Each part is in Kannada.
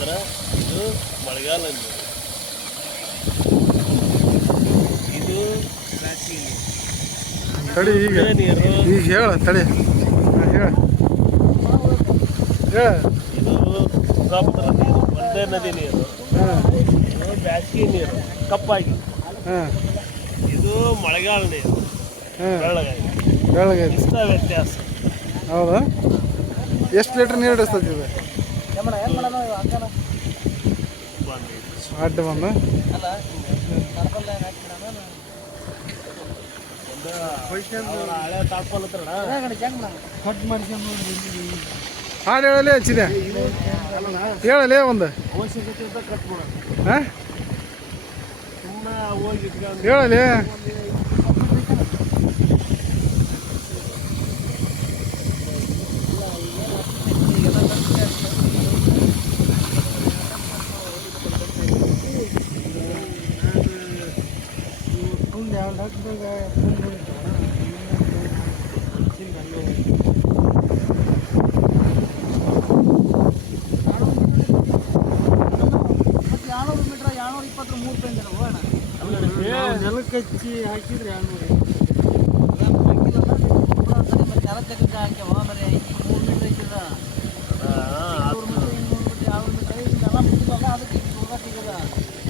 ಆದ್ರೆ ಇದು ಮಳೆಗಾಲ ನೀರು, ಇದು ಬೇಸಿಗೆ ತಡಿ ಈಗ ನೀರು. ಈಗ ಹೇಳ ತಡಿ ಹೇಳ ಹೇಳ. ಇದು ತುಂಗಾಭದ್ರಾ ನೀರು, ಒಂದೇ ನದಿ ನೀರು. ಇದು ಬೇಸಿಗೆ ನೀರು ಕಪ್ಪಾಗಿ. ಇದು ಮಳೆಗಾಲ ನೀರು ಬೆಳ್ಳಗಾಗಿ. ಬೆಳಗ್ಗೆ ಇಷ್ಟ ವ್ಯತ್ಯಾಸ. ಹೌದಾ? ಎಷ್ಟು ಲೀಟ್ರ್ ನೀರು ಹಿಡಿಸ್ತೈತಿ ಇದು? ಅಡ್ಡ ಬಂದು ಹಳೆ ತಾಳ್ಪಲ್ ಹಾಡು ಹೇಳಲೇ ಹಚ್ಚಿದೆ ಹೇಳಲೇ ಒಂದು ಅವಶ್ಯಕತೆ ಅಂತ ಕಟ್ ಮಾಡೋದು. ಹಾಂ ಸುಮ್ಮನೆ ಹೋಗಿ ಇಟ್ಕೊಂಡು ಹೇಳಲೇ. ನೆಲಕ್ಕೆ ಹಚ್ಚಿ ಹಾಕಿದ್ರೆ 200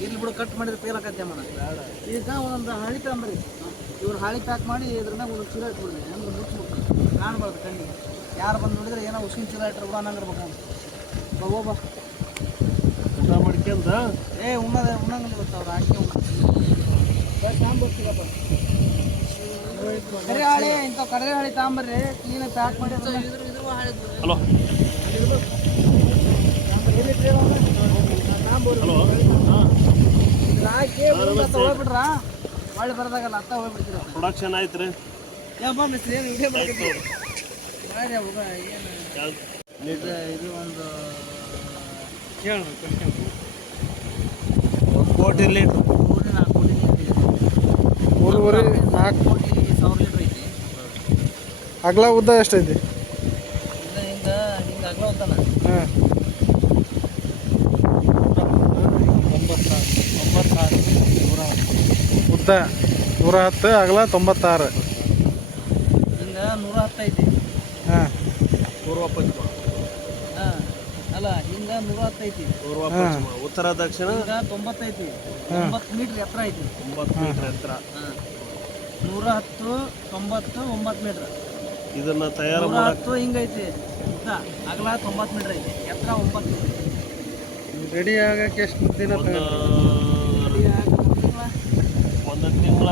ಇಲ್ಲಿ ಬಿಡು ಕಟ್ ಮಾಡಿದ್ರೆ ಪೇಲ್ ಆಕತ್ತೆ ಅಮ್ಮ. ಈಗ ಒಂದೊಂದು ಹಳಿ ತಗೊಂಬರಿ, ಇವ್ರು ಹಾಳಿ ಪ್ಯಾಕ್ ಮಾಡಿ ಇದ್ರನ್ನ ಒಂದು ಚೀಲ ಇಟ್ಬಿಡ್ರಿ, ಅಂದ್ರೆ ಮುಚ್ಚಿಬಿಡ್ರಿ, ಕಾಣಬಾರ್ದು ಕಣ್ಣಿಗೆ. ಯಾರು ಬಂದು ನೋಡಿದ್ರೆ ಏನೋ ಉಸಿನ ಚೀಲ ಇಟ್ಟರೆ ಬಿಡ ಅನ್ನಂಗಿರ್ಬೇಕು. ಹೋಗ್ಬಾ ಊಟ ಮಾಡ್ಕೊಂಡ ಉಣ್ಣಂಗಿಲ್ಲ ಗೊತ್ತ ಅವ್ರು ಹಾಕಿ ಕರೆ ಹಾಳಿ ಇಂಥ ಕರೆ ಹಾಳಿ ತಗೊಂಬರ್ರಿ, ಕ್ಲೀನಾಗಿ ಪ್ಯಾಕ್ ಮಾಡಿ. ಹಲೋ ಹಾಕಿ ಹೋಗ್ಬಿಟ್ರ ಒಳ್ಳೆ ಬರೋದಾಗಲ್ಲ, ಅತ್ತ ಹೋಗ್ಬಿಡ್ತೀರ. ಪ್ರೊಡಕ್ಷನ್ ಆಯ್ತು ರೀ. ಯಾವ ಮಿಸ್ರಿ ಏನು ವಿಡಿಯೋ ಮಾಡ್ತೀವಿ ಇದು ಒಂದು ಕೋಟಿ ಲೀಟ್ರ್, 4 ಕೋಟಿ ನೀರು, 3.5-4 ಕೋಟಿ 1000 ಲೀಟ್ರ್ ಐತಿ. ಅಗಲ ಉದ್ದ ಎಷ್ಟೈತಿ? ಹಿಂಗೆ ಅಗಲ ಹೋಗ್ತಾನ. ಹಾಂ 96 ಉದ್ದ 110, ಅಗಲ 96. ಹಿಂಗೆ 110 ಐತಿ. ಹಾಂ ಪೂರ್ವ ಪಶ್ಚಿಮ. ಹಾಂ ಅಲ್ಲ, ಹಿಂಗೆ 110 ಐತಿ. ಪೂರ್ವ ಪಶ್ಚಿಮ, ಉತ್ತರ ದಕ್ಷಿಣ. ಹಿಂಗೆ 90 ಐತಿ. 90 ಮೀಟ್ರ್ ಎತ್ತರ ಐತಿ. 9 ಮೀಟರ್ ಎತ್ತರ. ಹಾಂ 110, 90, 9 ಮೀಟ್ರ್. ಇದನ್ನ ತಯಾರು 110 ಹಿಂಗೈತಿ ಉದ್ದ, ಅಗಲ 90 ಮೀಟ್ರ್ ಐತಿ, ಎತ್ತರ 9 ಮೀಟ್ರ್. ರೆಡಿ ಆಗಕ್ಕೆ ಎಷ್ಟು ದಿನ? ಒಂದು ತಿಂಗಳ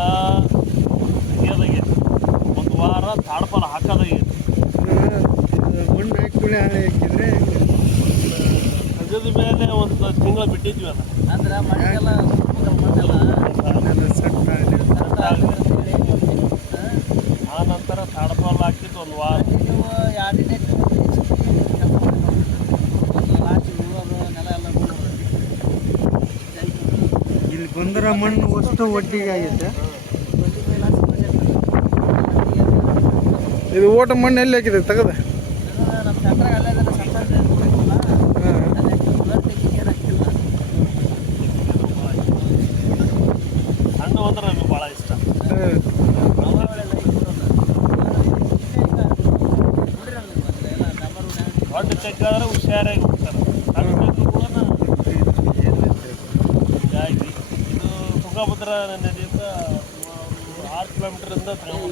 ತೆಗಿಯೋದಾಗೈತಿ, ಒಂದು ವಾರ ತಾಡ್ಪಾಲ ಹಾಕೋದಾಗೈತಿ. ಮಣ್ಣು ಹಾಕಿ ಹಾಳೆ ಹಾಕಿದ್ರೆ ಅಗದ ಮೇಲೆ ಒಂದು ತಿಂಗಳ ಬಿಟ್ಟಿದ್ವಿ ಅಲ್ಲ. ಅಂದ್ರೆ ಮಳೆಗೆಲ್ಲ ಮಣ್ಣೆಲ್ಲ ಸೆಟ್ ಆಗಿ ಆ ನಂತರ ತಾಡ್ಪಾಲ ಹಾಕಿದ್ದು ಒಂದು ವಾರ. ನೀವು 2 ದಿನ ಲಾಚಿ ಉಳೋದು ನೆಲ ಎಲ್ಲ ಇಲ್ಲಿ ಬಂದ್ರೆ ಮಣ್ಣು ಅಷ್ಟು ಒಟ್ಟಿಗೆ ಆಗೈತೆ. ಇದು ಓಟ ಮಣ್ಣು ಎಲ್ಲಿ ಹಾಕಿದೆ ತೆಗೆದ? ನಮ್ಮ ಸೆಂಟ್ರಾಗ ಅಲ್ಲೇ ಹಣ್ಣು ಅಂದ್ರೆ ನಮಗೆ ಭಾಳ ಇಷ್ಟ. ದೊಡ್ಡ ಚೆಕ್ಕಾದ್ರೆ ಹುಷಾರಾಗಿ ಹೋಗ್ತಾರೆ, ಸಣ್ಣ ಚೆಕ್ಕು ಕೂಡ. ಹೀಗಾಗಿ ಇದು ತುಂಗಾಭದ್ರಾ ನದಿಯಿಂದ 6 ಕಿಲೋಮೀಟ್ರಿಂದ 7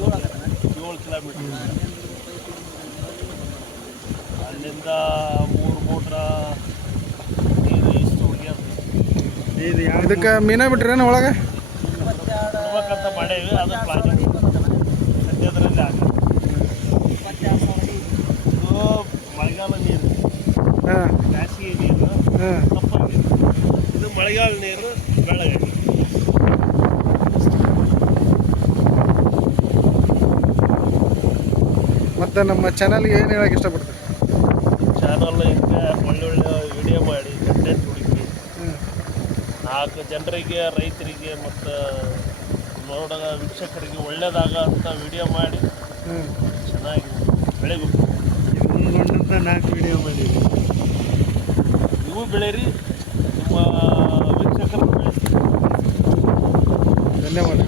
ಕಿಲೋಮೀಟ್ರ್. ಅಲ್ಲಿಂದ 3 ಮೋಟ್ರ ನೀರು ಇಷ್ಟು ಹುಡುಗಿಯದು. ಇದಕ್ಕೆ ಮೀನಾ ಬಿಟ್ರೇನು ಒಳಗೆ? ಬಿಡ್ಬೇಕಂತ ಮಾಡೇವಿ, ಅದು ಪ್ಲಾನಿಂಗ್ ಸದ್ಯದರಲ್ಲಿ ಆಗಲ್ಲ. ಇದು ಮಳೆಗಾಲ ನೀರು, ಹಾಂ ಬೇಸಿಗೆ ನೀರು ಹಾಂ ಕಪ್ಪಾಗಿದೆ. ಇದು ಮಳೆಗಾಲ ನೀರು ಬೆಳಗ್ಗೆ. ಮತ್ತು ನಮ್ಮ ಚಾನಲ್ಗೆ ಏನು ಹೇಳಕ್ಕೆ ಇಷ್ಟಪಡ್ತೀವಿ? ಚಾನಲ್ ಹಿಂಗೆ ಒಳ್ಳೊಳ್ಳೆ ವಿಡಿಯೋ ಮಾಡಿ ಕಂಟೆಂಟ್ ಹುಡುಕಿ 4 ಜನರಿಗೆ, ರೈತರಿಗೆ ಮತ್ತು ನೋಡೋ ವೀಕ್ಷಕರಿಗೆ ಒಳ್ಳೇದಾಗ ಅಂತ ವಿಡಿಯೋ ಮಾಡಿ ಚೆನ್ನಾಗಿ ಬೆಳೆಬೇಕು. 4 ವಿಡಿಯೋ ಮಾಡಿದ್ವಿ. ನೀವು ಬೆಳೀರಿ, ನಿಮ್ಮ ವೀಕ್ಷಕರು ಬೆಳೀರಿ. ಧನ್ಯವಾದ.